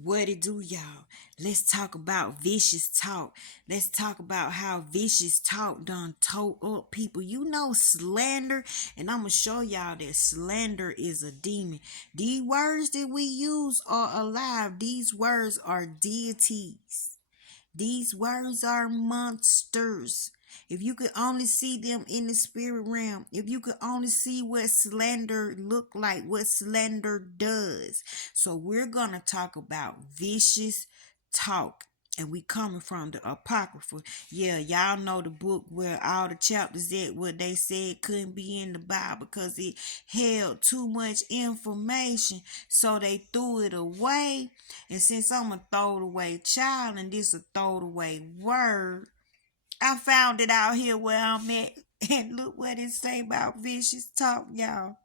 What it do, y'all? Let's talk about vicious talk. Let's talk about how vicious talk done told up people. You know slander, and I'm gonna show y'all that slander is a demon. These words that we use are alive. These words are deities. These words are monsters. If you could only see them in the spirit realm, if you could only see what slander look like, what slander does. So we're going to talk about vicious talk. And we coming from the Apocrypha. Yeah, y'all know the book where all the chapters at what they said couldn't be in the Bible because it held too much information. So they threw it away. And since I'm a throwaway child and this a throwaway word, I found it out here where I'm at. And look what it say about vicious talk, y'all.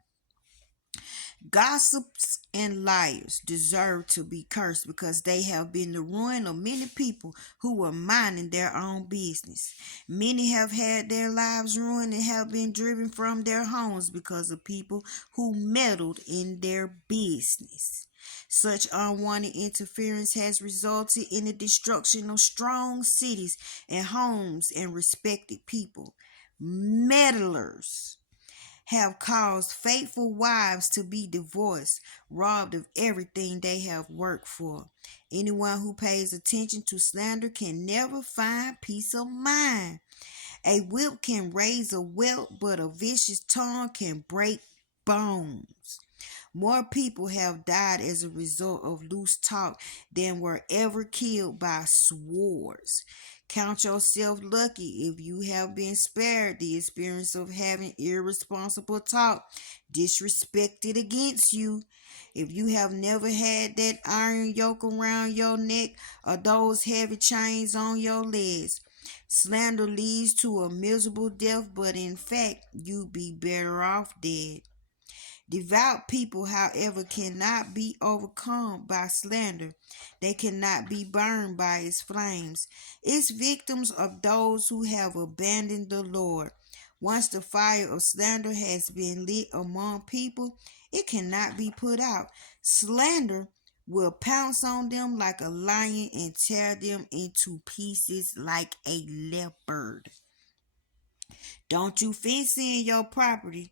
Gossips and liars deserve to be cursed because they have been the ruin of many people who were minding their own business. Many have had their lives ruined and have been driven from their homes because of people who meddled in their business. Such unwanted interference has resulted in the destruction of strong cities and homes and respected people. Meddlers have caused faithful wives to be divorced, robbed of everything they have worked for. Anyone who pays attention to slander can never find peace of mind. A whip can raise a welt, but a vicious tongue can break bones. More people have died as a result of loose talk than were ever killed by swords. Count yourself lucky if you have been spared the experience of having irresponsible talk disrespected against you. If you have never had that iron yoke around your neck or those heavy chains on your legs, slander leads to a miserable death, but in fact, you'd be better off dead. Devout people, however, cannot be overcome by slander. They cannot be burned by its flames. Its victims are those who have abandoned the Lord. Once the fire of slander has been lit among people, it cannot be put out. Slander will pounce on them like a lion and tear them into pieces like a leopard. Don't you fence in your property.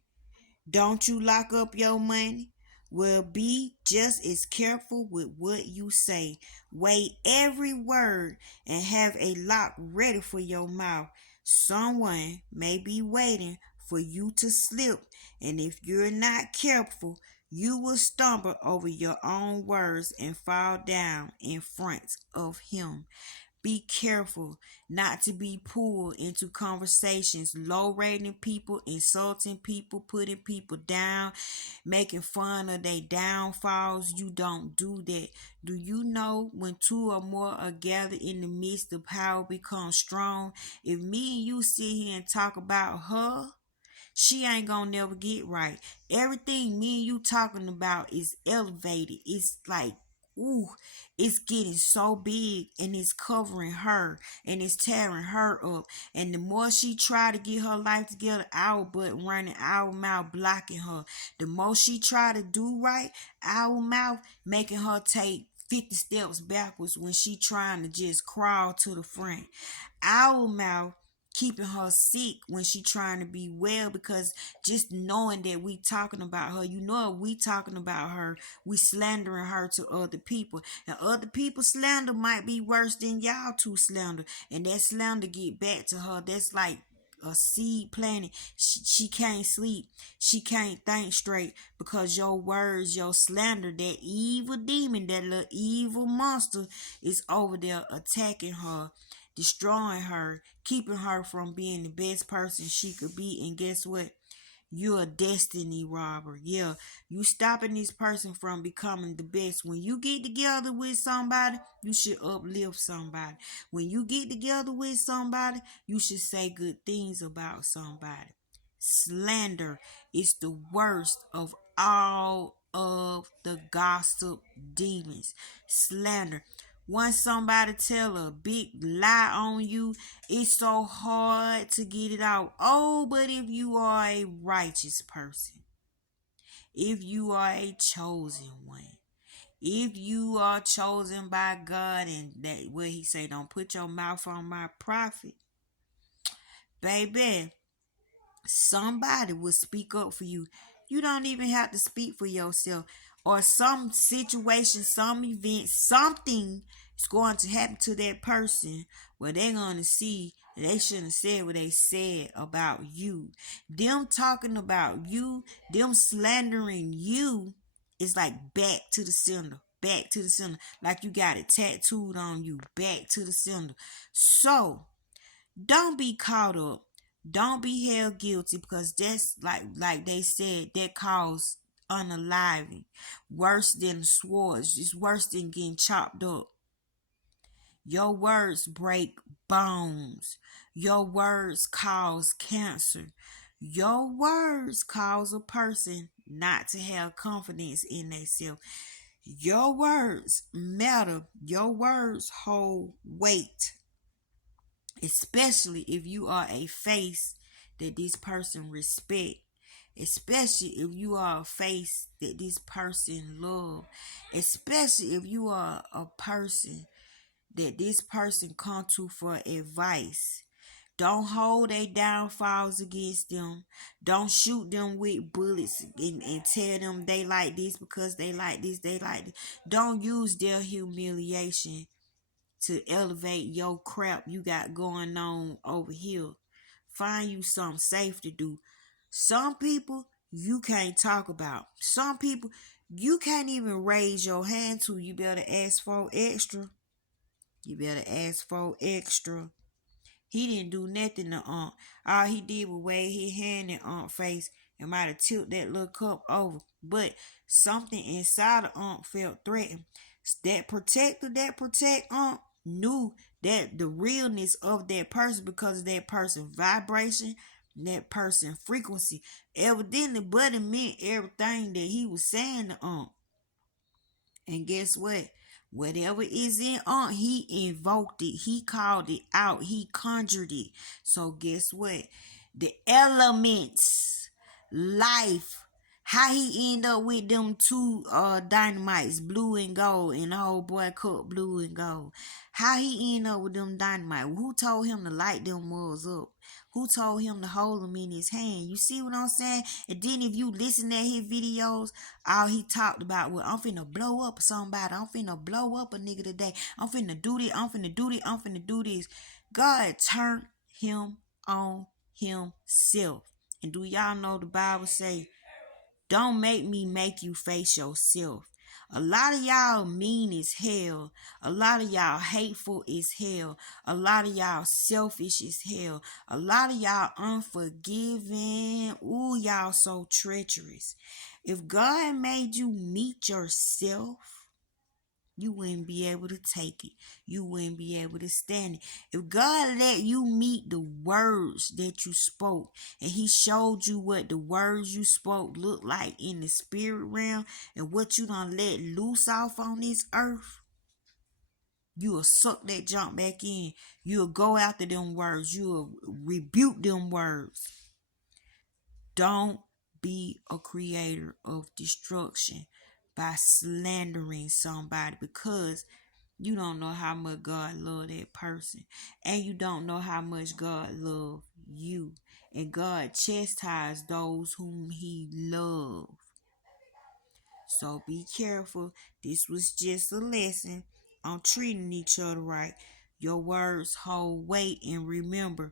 Don't you lock up your money? Well, be just as careful with what you say. Weigh every word and have a lock ready for your mouth. Someone may be waiting for you to slip, and if you're not careful, you will stumble over your own words and fall down in front of him. Be careful not to be pulled into conversations, low rating people, insulting people, putting people down, making fun of their downfalls. You don't do that. Do you know when two or more are gathered in the midst, the power becomes strong? If me and you sit here and talk about her, she ain't gonna never get right. Everything me and you talking about is elevated. It's like, ooh, it's getting so big and it's covering her and it's tearing her up. And the more she try to get her life together, our butt running, our mouth blocking her. The more she try to do right, our mouth making her take 50 steps backwards when she trying to just crawl to the front. Our mouth keeping her sick when she trying to be well, because just knowing that we talking about her, you know, if we talking about her, we slandering her to other people, and other people's slander might be worse than y'all two slander, and that slander get back to her. That's like a seed planted. She can't sleep, she can't think straight because your words, your slander, that evil demon, that little evil monster is over there attacking her, destroying her, keeping her from being the best person she could be. And guess what? You're a destiny robber. Yeah, you stopping this person from becoming the best. When you get together with somebody, you should uplift somebody. When you get together with somebody, you should say good things about somebody. Slander is the worst of all of the gossip demons. Slander. Once somebody tell a big lie on you, it's so hard to get it out. Oh, but if you are a righteous person, if you are a chosen one, If you are chosen by God, and that what he say, don't put your mouth on my prophet, baby, somebody will speak up for you. You don't even have to speak for yourself. Or some situation, some event, something is going to happen to that person where they're going to see that they shouldn't have said what they said about you. Them talking about you, them slandering you is like back to the sender. Back to the sender. Like you got it tattooed on you. Back to the sender. So, don't be caught up. Don't be held guilty, because that's like they said, that cause unaliving. Worse than swords. It's worse than getting chopped up. Your words break bones. Your words cause cancer. Your words cause a person not to have confidence in themselves. Your words matter. Your words hold weight. Especially if you are a face that this person respect. Especially if you are a face that this person love. Especially if you are a person that this person come to for advice. Don't hold their downfalls against them. Don't shoot them with bullets and tell them they like this because they like this, they like this. Don't use their humiliation to elevate your crap you got going on over here. Find you something safe to do. Some people you can't talk about. Some people you can't even raise your hand to. You better ask for extra. You better ask for extra. He didn't do nothing to Aunt. All he did was wave his hand in Aunt's face and might have tilted that little cup over. But something inside of Aunt felt threatened. That protector that protect Aunt knew that the realness of that person, because of that person's vibration, that person's frequency. Evidently, Buddy meant everything that he was saying to Aunt. And guess what? Whatever is in Aunt, he invoked it. He called it out. He conjured it. So guess what? The elements, life, how he end up with them two dynamites, blue and gold, and the whole boy cut blue and gold. How he end up with them dynamite? Who told him to light them walls up? Who told him to hold them in his hand? You see what I'm saying? And then if you listen to his videos, all he talked about was, I'm finna blow up somebody. I'm finna blow up a nigga today. I'm finna do this. I'm finna do this. I'm finna do this. God turned him on himself. And do y'all know the Bible say, don't make me make you face yourself. A lot of y'all mean as hell. A lot of y'all hateful as hell. A lot of y'all selfish as hell. A lot of y'all unforgiving. Ooh, y'all so treacherous. If God made you meet yourself, you wouldn't be able to take it. You wouldn't be able to stand it. If God let you meet the words that you spoke, and he showed you what the words you spoke look like in the spirit realm, and what you done let loose off on this earth, you will suck that junk back in. You'll go after them words. You'll rebuke them words. Don't be a creator of destruction by slandering somebody, because you don't know how much God love that person. And you don't know how much God love you. And God chastise those whom he loves. So be careful. This was just a lesson on treating each other right. Your words hold weight, and remember,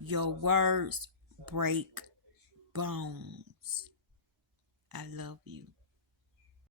your words break bones. I love you.